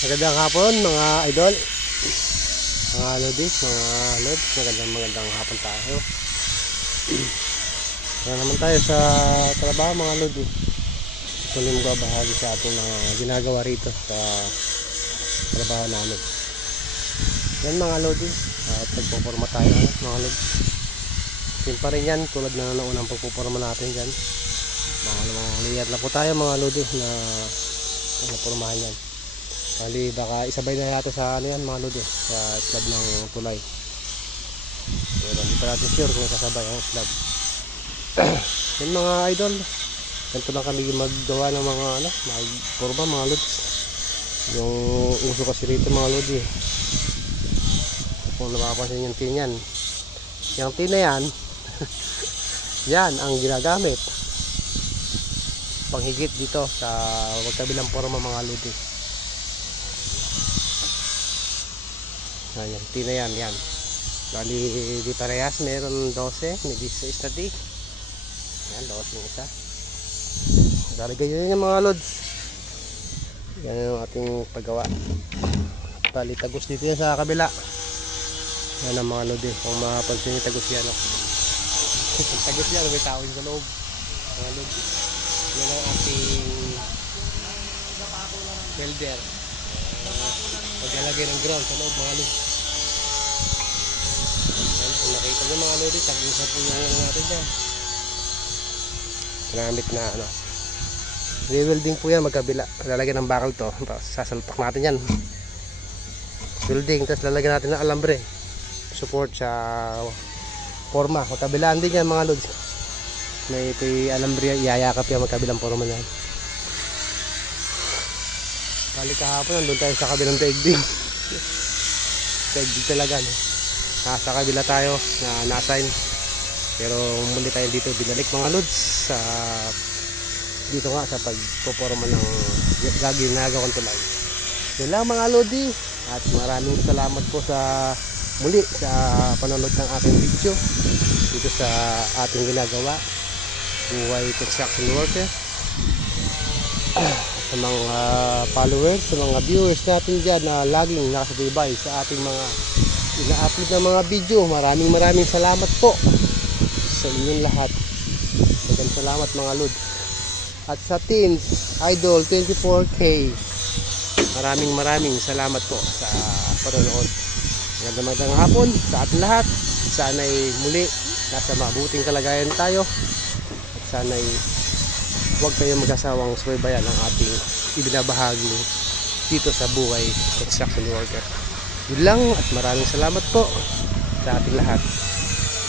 Magandang hapon mga idol, mga lodis, mga lods. Magandang hapon tayo. Kaya naman tayo sa trabaho mga lodis. Tuloy mo bahagi sa ating mga ginagawa rito sa trabaho namin. Yan mga lodis, at nagpuporma tayo mga lodis. Sin pa rin yan tulad na naunang pagpuporma natin dyan. Mga layer na po tayo mga lodis na napormahan yan. Bali baka isabay na yata sa ano yan mga lodi, sa slab ng tulay. Pero hindi pa natin sure kung sasabay ang slab. Yan mga idol, ganito lang kami maggawa ng mga magpurma mga lods. Yung uso kasi rito mga lodi, kung napapansin yung tin yan, yung tin na yan yan ang ginagamit panghigit dito sa magkabilang porma mga lodi. Ayan, tina yan, yan. Bali, di parehas, meron 12, may 16 na di. Ayan, 12 yung isa. Lalagay yun yung mga lods. Yan yung ating paggawa. Bali, tagos dito yan sa kabila. Yan ang mga lodi. Kung mapansin yung tagos yan, no? Tagos yan, may tao yung sa loob. Mga lodi. Yan ang ating welder. Paglalagay ng ground sa loob mga lodi. Kung nakita nyo mga lodi, tag-isa po yung natin dyan. Ginamit na re-welding po yan magkabila. Lalagyan ng bakal to, sasalpak natin yan. Welding, tapos lalagyan natin ng alambre support sa forma. Magkabilaan din yan mga lodi. May alambre iyayakap yan magkabilang forma yan. Balik kahapon, nandun tayo sa kabilang daigdig. Daigdig talaga, no? Nasa kabila tayo na na-assign. Pero muli tayo dito binalik mga lods sa dito nga sa pagpoporma ng ginagawang tulay. Yun lang mga lodi. At maraming salamat po sa muli sa panonood ng aking video dito sa ating ginagawa, Buhay Construction Worker. Sa mga followers, sa mga viewers natin dyan na laging nakasabay sa ating mga ina-upload na mga video, maraming salamat po sa inyong lahat. Maraming salamat mga lod. At sa Teens Idol 24K, maraming salamat po sa panonood. Magandang hapon sa ating lahat. Sana'y muli nasa mabuting kalagayan tayo, at sana'y huwag kayong mag-asawang subaybayan ang ating ibinabahagi dito sa Buhay Construction Worker. Yun lang, at maraming salamat po sa ating lahat.